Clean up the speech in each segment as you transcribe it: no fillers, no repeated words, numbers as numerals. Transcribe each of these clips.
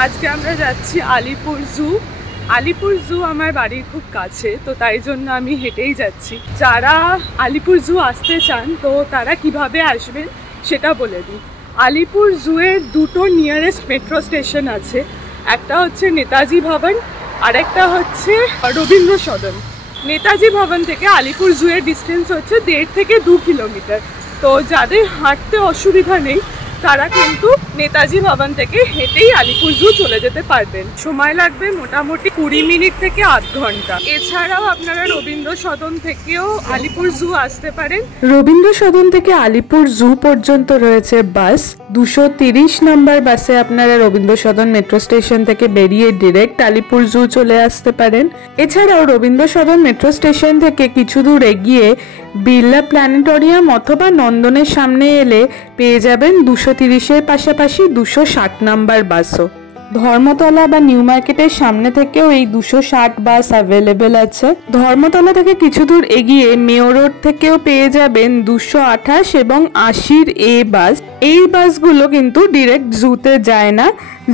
আজকে আমরা যাচ্ছি আলিপুর জু। আলিপুর জু আমার বাড়ির খুব কাছে, তো তাই জন্য আমি হেঁটেই যাচ্ছি। যারা আলিপুর জু আসতে চান তো তারা কিভাবে আসবেন সেটা বলে দিই। আলিপুর জুয়ের দুটো নিয়ারেস্ট মেট্রো স্টেশন আছে, একটা হচ্ছে নেতাজি ভবন আর একটা হচ্ছে রবীন্দ্র সদন। নেতাজি ভবন থেকে আলিপুর জুয়ের ডিস্টেন্স হচ্ছে 1.5 থেকে 2 কিলোমিটার। তো যাদের হাঁটতে অসুবিধা নেই তারা কিন্তু নেতাজি ভবন থেকে হেঁটেই আলিপুর জু চলে যেতে পারবেন। সময় লাগবে মোটামুটি 20 মিনিট থেকে আধ ঘন্টা। এছাড়াও আপনারা রবীন্দ্র সদন থেকেও আলিপুর জু আসতে পারেন। রবীন্দ্র সদন থেকে আলিপুর জু পর্যন্ত রয়েছে বাস। 230 নম্বর বাসে আপনারা রবীন্দ্র সদন মেট্রো স্টেশন থেকে বেরিয়ে ডিরেক্ট আলিপুর জু চলে আসতে পারেন। এছাড়াও রবীন্দ্র সদন মেট্রো স্টেশন থেকে কিছু দূর এগিয়ে বিড়লা প্ল্যানেটোরিয়াম অথবা নন্দনের সামনে এলে পেয়ে যাবেন 230-এর পাশাপাশি 260 নাম্বার বাসও। ধর্মতলা বা নিউ মার্কেটের সামনে থেকেও এই 260 বাস অ্যাভেলেবেল আছে। ধর্মতলা থেকে কিছু দূর এগিয়ে মেয়ো রোড থেকেও পেয়ে যাবেন 228 এবং 80-র এ বাস। এই বাসগুলো কিন্তু ডিরেক্ট জুতে যায় না,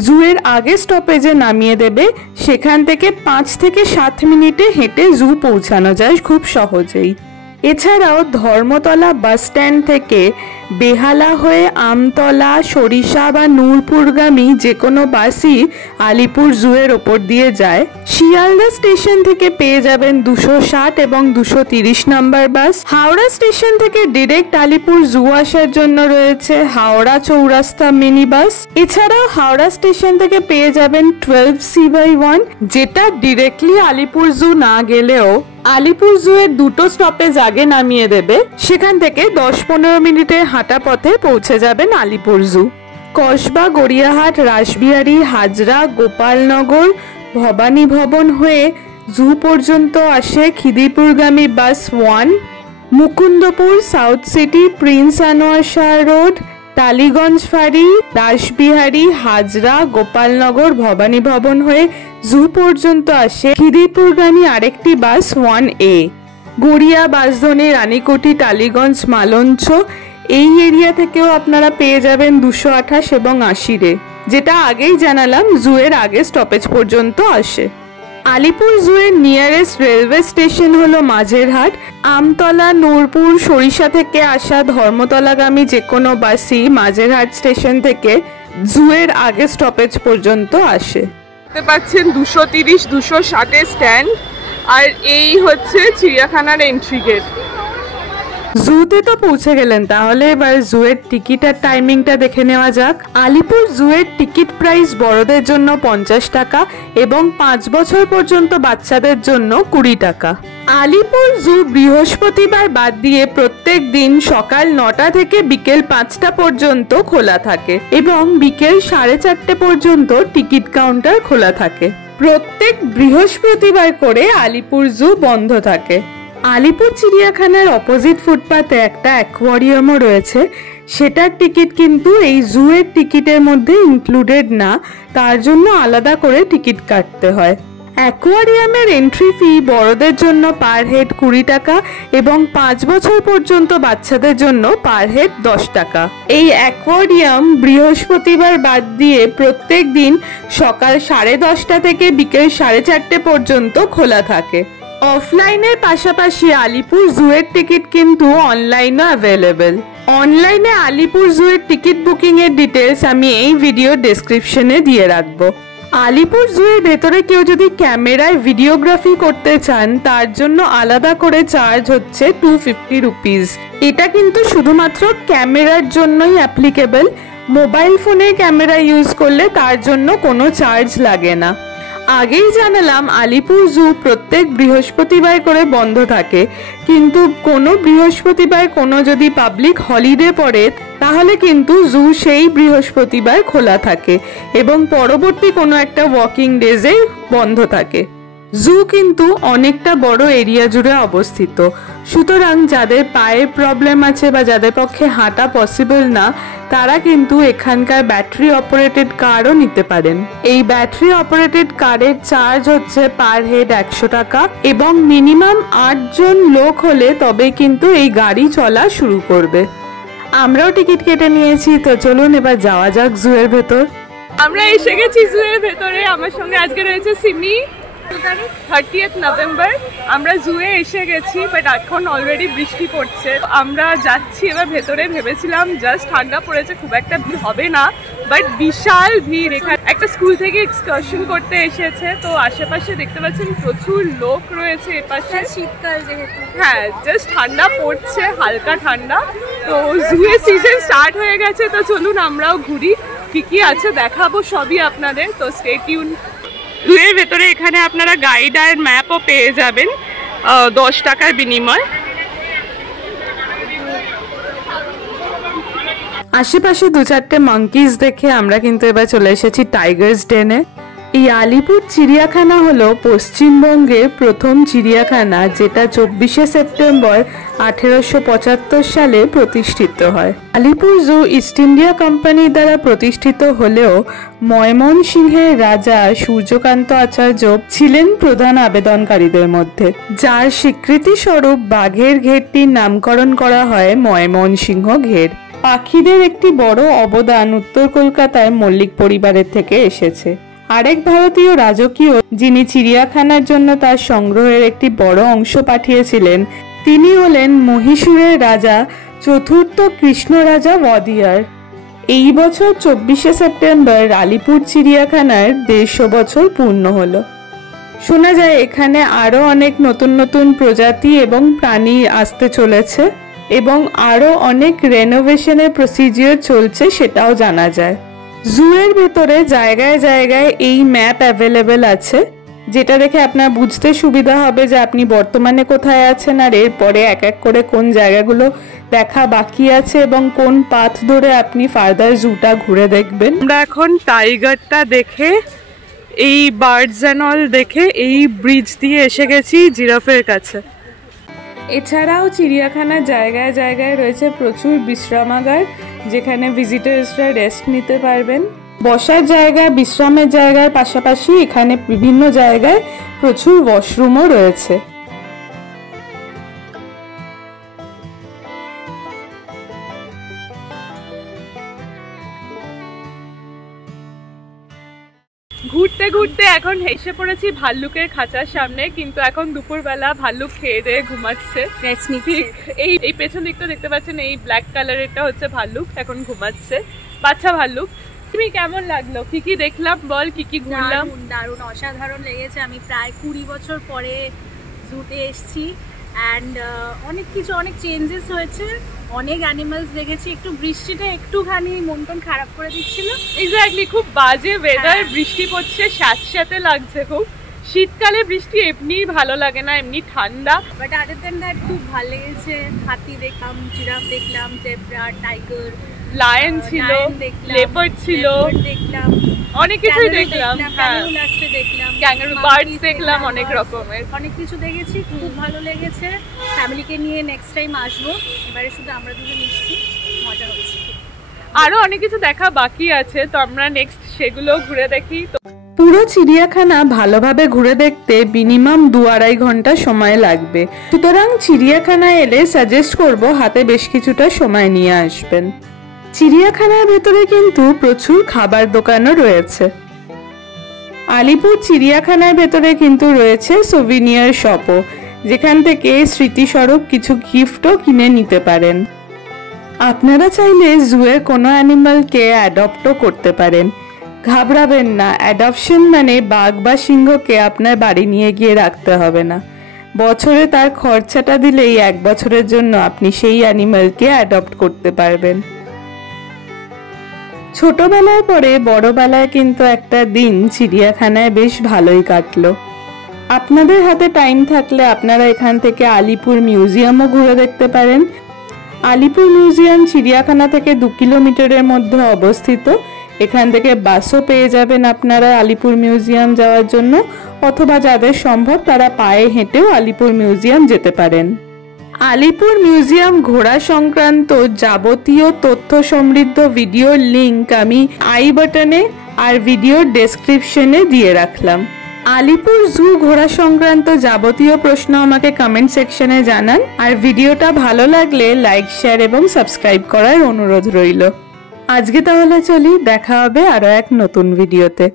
জুয়ের আগে স্টপেজে নামিয়ে দেবে। সেখান থেকে 5 থেকে 7 মিনিটে হেঁটে জু পৌঁছানো যায় খুব সহজেই। এছাড়াও ধর্মতলা বাস স্ট্যান্ড থেকে বেহালা হয়ে আমতলা, সরিষা বা নূরপুরগামী যে কোনো বাসই আলিপুর জুয়ের ওপর দিয়ে যায়। শিয়ালদা স্টেশন থেকে পেয়ে যাবেন 260 এবং 230 নাম্বার বাস। হাওড়া স্টেশন থেকে ডিরেক্ট আলিপুর জু আসার জন্য রয়েছে হাওড়া চৌরাস্তা মিনি বাস। এছাড়াও হাওড়া স্টেশন থেকে পেয়ে যাবেন 12C/1, যেটা ডিরেক্টলি আলিপুর জু না গেলেও আলিপুর জুয়ের দুটো স্টপেজ আগে নামিয়ে দেবে। সেখান থেকে 10-15 মিনিটের হাঁটা পথে পৌঁছে যাবেন আলিপুর জু। কসবা, গড়িয়াহাট, রাসবিহারী, হাজরা, গোপালনগর, ভবানী ভবন হয়ে জু পর্যন্ত আসে খিদিরপুরগামী বাস 1। Mukundapur, south city, Prince Anwar Shah road, Tollygunge ফাঁড়ি, রাসবিহারী, হাজরা, গোপালনগর, ভবানী ভবন হয়ে জু পর্যন্ত আসে খিদিরপুরগামী আরেকটি বাস 1A। গড়িয়া, বাসধনী, রানীকুঠি, টালিগঞ্জ, মালঞ্চ এই এরিয়া থেকেও আপনারা পেয়ে যাবেন 228 এবং 80-রে, যেটা আগেই জানালাম জুয়ের আগে স্টপেজ পর্যন্ত আসে। আলিপুর জুয়ের নিয়ারেস্ট রেলওয়ে স্টেশন হলো মাঝেরহাট। আমতলা, নূরপুর, সরিষা থেকে আসা ধর্মতলাগামী যে কোনো বাসই মাঝেরহাট স্টেশন থেকে জুয়ের আগে স্টপেজ পর্যন্ত আসে। দেখতে পাচ্ছেন 230-260 স্ট্যান্ড, আর এই হচ্ছে চিড়িয়াখানার এন্ট্রি গেট। জুতে তো পৌঁছে গেলেন, তাহলে এবার জুয়ের টিকিট আর টাইমিংটা দেখে নেওয়া যাক। আলিপুর জুয়ের টিকিট প্রাইস বড়দের জন্য 50 টাকা এবং 5 বছর পর্যন্ত বাচ্চাদের জন্য 20 টাকা। আলিপুর জু বৃহস্পতিবার বাদ দিয়ে প্রত্যেক দিন সকাল 9টা থেকে বিকেল 5টা পর্যন্ত খোলা থাকে এবং বিকেল 4:30 পর্যন্ত টিকিট কাউন্টার খোলা থাকে। প্রত্যেক বৃহস্পতিবার করে আলিপুর জু বন্ধ থাকে। আলিপুর চিড়িয়াখানার অপোজিট ফুটপাতে একটা অ্যাকোয়ারিয়ামও রয়েছে, সেটার টিকিট কিন্তু এই জুয়ের টিকিটের মধ্যে ইনক্লুডেড না, তার জন্য আলাদা করে টিকিট কাটতে হয়। অ্যাকোয়ারিয়ামের এন্ট্রি ফি বড়দের জন্য পার হেড 20 টাকা এবং 5 বছর পর্যন্ত বাচ্চাদের জন্য পার হেড 10 টাকা। এই অ্যাকোয়ারিয়াম বৃহস্পতিবার বাদ দিয়ে প্রত্যেক দিন সকাল 10:30 থেকে বিকেল 4:30 পর্যন্ত খোলা থাকে। অফলাইনের পাশাপাশি আলিপুর জুয়ের টিকিট কিন্তু অনলাইনও অ্যাভেলেবেল। অনলাইনে আলিপুর জুয়ের টিকিট বুকিং এর ডিটেলস আমি এই ভিডিও ডেসক্রিপশনে দিয়ে রাখবো। আলিপুর জুয়ের ভেতরে কেউ যদি ক্যামেরায় ভিডিওগ্রাফি করতে চান তার জন্য আলাদা করে চার্জ হচ্ছে 250 রুপিস। এটা কিন্তু শুধুমাত্র ক্যামেরার জন্যই অ্যাপ্লিকেবল। মোবাইল ফোনে ক্যামেরা ইউজ করলে তার জন্য কোনো চার্জ লাগে না। আগেই জানালাম আলিপুর জু প্রত্যেক বৃহস্পতিবার করে বন্ধ থাকে, কিন্তু কোনো বৃহস্পতিবার কোনো যদি পাবলিক হলিডে পড়ে তাহলে কিন্তু জু সেই বৃহস্পতিবার খোলা থাকে এবং পরবর্তী কোনো একটা ওয়ার্কিং ডেজে বন্ধ থাকে। জু কিন্তু অনেকটা বড় এরিয়া জুড়ে অবস্থিত, সুতরাং যাদের পায়ের প্রবলেম আছে বা যাদের পক্ষে হাঁটা পসিবল না তারা কিন্তু এখানকার ব্যাটারি অপারেটেড কারও নিতে পারেন। এই ব্যাটারি অপারেটেড কারের চার্জ হচ্ছে পার হেড 100 টাকা এবং মিনিমাম 8 জন লোক হলে তবে কিন্তু এই গাড়ি চলা শুরু করবে। আমরাও টিকিট কেটে নিয়েছি, তো চলুন এবার যাওয়া যাক জুয়ের ভেতর। আমরা এসে গেছি জুয়ের ভেতরে। আমার সঙ্গে আজকে রয়েছে সিমি। 30th নভেম্বর আমরা জুয়ে এসে গেছি, বাট এখন অলরেডি বৃষ্টি পড়ছে। আমরা যাচ্ছি এবার ভেতরে। ভেবেছিলাম জাস্ট ঠান্ডা পড়েছে, খুব একটা ভিড় হবে না, বাট বিশাল ভিড়। এখানে একটা স্কুল থেকে এক্সকারশন করতে এসেছে, তো আশেপাশে দেখতে পাচ্ছেন প্রচুর লোক রয়েছে এপাশে। শীতকাল যেহেতু, হ্যাঁ জাস্ট ঠান্ডা পড়ছে, হালকা ঠান্ডা। তো জুয়ে সিজন স্টার্ট হয়ে গেছে, তো চলুন আমরাও ঘুরি। কি কি আছে দেখাবো সবই আপনাদের, তো স্টে টিউন। জুয়ের ভেতরে এখানে আপনারা গাইড আর ম্যাপও পেয়ে যাবেন 10 টাকার বিনিময়। আশেপাশে 2-4টে মাঙ্কিজ দেখে আমরা কিন্তু এবার চলে এসেছি টাইগার্স ডেনে। এই আলিপুর চিড়িয়াখানা হলো পশ্চিমবঙ্গের প্রথম চিড়িয়াখানা, যেটা 24শে সেপ্টেম্বর 1875 সালে প্রতিষ্ঠিত হয়। আলিপুর জু ইস্ট ইন্ডিয়া কোম্পানির দ্বারা প্রতিষ্ঠিত হলেও ময়মনসিংহের রাজা সূর্যকান্ত আচার্য ছিলেন প্রধান আবেদনকারীদের মধ্যে, যার স্বীকৃতি স্বরূপ বাঘের ঘেরটির নামকরণ করা হয় ময়মনসিংহ ঘের। পাখিদের একটি বড় অবদান উত্তর কলকাতায় মল্লিক পরিবারের থেকে এসেছে। আরেক ভারতীয় রাজকীয় যিনি চিড়িয়াখানার জন্য তার সংগ্রহের একটি বড় অংশ পাঠিয়েছিলেন, তিনি হলেন মহীশূরের রাজা চতুর্থ কৃষ্ণরাজা ওয়াদিয়ার। এই বছর 24শে সেপ্টেম্বর আলিপুর চিড়িয়াখানার 150 বছর পূর্ণ হলো। শোনা যায় এখানে আরো অনেক নতুন নতুন প্রজাতি এবং প্রাণী আসতে চলেছে এবং আরো অনেক রেনোভেশনের প্রসিজিওর চলছে, সেটাও জানা যায়। জুয়ের ভেতরে জায়গায় জায়গায় এই ম্যাপ অ্যাভেলেবেল আছে, যেটা দেখে আপনার বুঝতে সুবিধা হবে যে আপনি বর্তমানে কোথায় আছেন আর এরপরে এক এক করে কোন জায়গাগুলো দেখা বাকি আছে এবং কোন পাথ ধরে আপনি ফার্দার জুটা ঘুরে দেখবেন। আমরা এখন টাইগারটা দেখে, এই বার্ডস অ্যান্ড অল দেখে এই ব্রিজ দিয়ে এসে গেছি জিরাফের কাছে। এছাড়াও চিড়িয়াখানার জায়গায় জায়গায় রয়েছে প্রচুর বিশ্রামাগার, যেখানে ভিজিটার্সরা রেস্ট নিতে পারবেন। বসার জায়গা, বিশ্রামের জায়গার পাশাপাশি এখানে বিভিন্ন জায়গায় প্রচুর ওয়াশরুমও রয়েছে। ঘুরতে ঘুরতে এখন এসে পড়েছি ভাল্লুকের খাঁচার সামনে, কিন্তু এখন দুপুরবেলা ভাল্লুক খেয়ে দিয়ে ঘুমাচ্ছে। এই পেছন দিকটা দেখতে পাচ্ছেন, এই ব্ল্যাক কালারেরটা হচ্ছে ভাল্লুক, এখন ঘুমাচ্ছে, বাচ্চা ভাল্লুক। তুমি কেমন লাগলো? কি কি দেখলাম বল, কি কি ঘুরলাম? দারুণ, অসাধারণ লেগেছে। আমি প্রায় 20 বছর পরে জুতে এসেছি অ্যান্ড অনেক চেঞ্জেস হয়েছে, অনেক অ্যানিমালস দেখেছি। একটু বৃষ্টিটা একটুখানি মন টন খারাপ করে দিচ্ছিল। এক্স্যাক্টলি, খুব বাজে ওয়েদার, বৃষ্টি পড়ছে, স্যাঁতস্যাঁতে লাগছে খুব। শীতকালে বৃষ্টি এমনিই ভালো লাগে না, এমনি ঠান্ডা। বাট আদার দ্যান দ্যাট খুব ভালো লেগেছে। হাতি দেখলাম, জিরাফ দেখলাম, জেব্রা, টাইগার, লায়ন ছিল, লেপার্ড ছিল, দেখলাম অনেক কিছুই দেখলাম। ক্যাঙ্গারু, বার্ডস দেখলাম, অনেক রকমের অনেক কিছু দেখেছি। খুব ভালো লেগেছে। ফ্যামিলিকে নিয়ে নেক্সট টাইম আসবো। এবারে শুধু আমরা দুজন এসেছি, মজা হচ্ছে। আরো অনেক কিছু দেখা বাকি আছে, তো আমরা নেক্সট সেগুলো ঘুরে দেখি। পুরো চিড়িয়াখানা ভালোভাবে ঘুরে দেখতে মিনিমাম 2-2.5 ঘন্টা সময় লাগবে, সুতরাং চিড়িয়াখানায় এলে সাজেস্ট করব হাতে বেশ কিছুটা সময় নিয়ে আসবেন। চিড়িয়াখানার ভেতরে কিন্তু প্রচুর খাবার দোকানও রয়েছে। আলিপুর চিড়িয়াখানার ভেতরে কিন্তু রয়েছে সোভিনিয়ার শপও, যেখান থেকে স্মৃতিস্বরূপ কিছু গিফটও কিনে নিতে পারেন। আপনারা চাইলে জুয়ের কোনো অ্যানিমালকে অ্যাডপ্টও করতে পারেন। ঘাবড়াবেন না, অ্যাডপশন মানে বাঘ বা সিংহকে আপনার বাড়ি নিয়ে গিয়ে রাখতে হবে না। বছরে তার খরচাটা দিলেই 1 বছরের জন্য আপনি সেই অ্যানিমালকে অ্যাডপ্ট করতে পারবেন। ছোটবেলায় পরে বড়বেলায় কিন্তু একটা দিন চিড়িয়াখানায় বেশ ভালোই কাটলো। আপনাদের হাতে টাইম থাকলে আপনারা এখান থেকে আলিপুর মিউজিয়ামও ঘুরে দেখতে পারেন। আলিপুর মিউজিয়াম চিড়িয়াখানা থেকে 2 কিলোমিটারের মধ্যে অবস্থিত। এখান থেকে বাসও পেয়ে যাবেন আপনারা আলিপুর মিউজিয়াম যাওয়ার জন্য, অথবা যাদের সম্ভব তারা পায়ে হেঁটেও আলিপুর মিউজিয়াম যেতে পারেন। আলিপুর মিউজিয়াম ঘোরা সংক্রান্ত যাবতীয় তথ্য সমৃদ্ধ ভিডিওর লিংক আমি আই বাটনে আর ভিডিওর ডেসক্রিপশনে দিয়ে রাখলাম। আলিপুর জু ঘোরা সংক্রান্ত যাবতীয় প্রশ্ন আমাকে কমেন্ট সেকশনে জানান, আর ভিডিওটা ভালো লাগলে লাইক, শেয়ার এবং সাবস্ক্রাইব করার অনুরোধ রইল। আজকে তাহলে চলি, দেখা হবে আরো এক নতুন ভিডিওতে।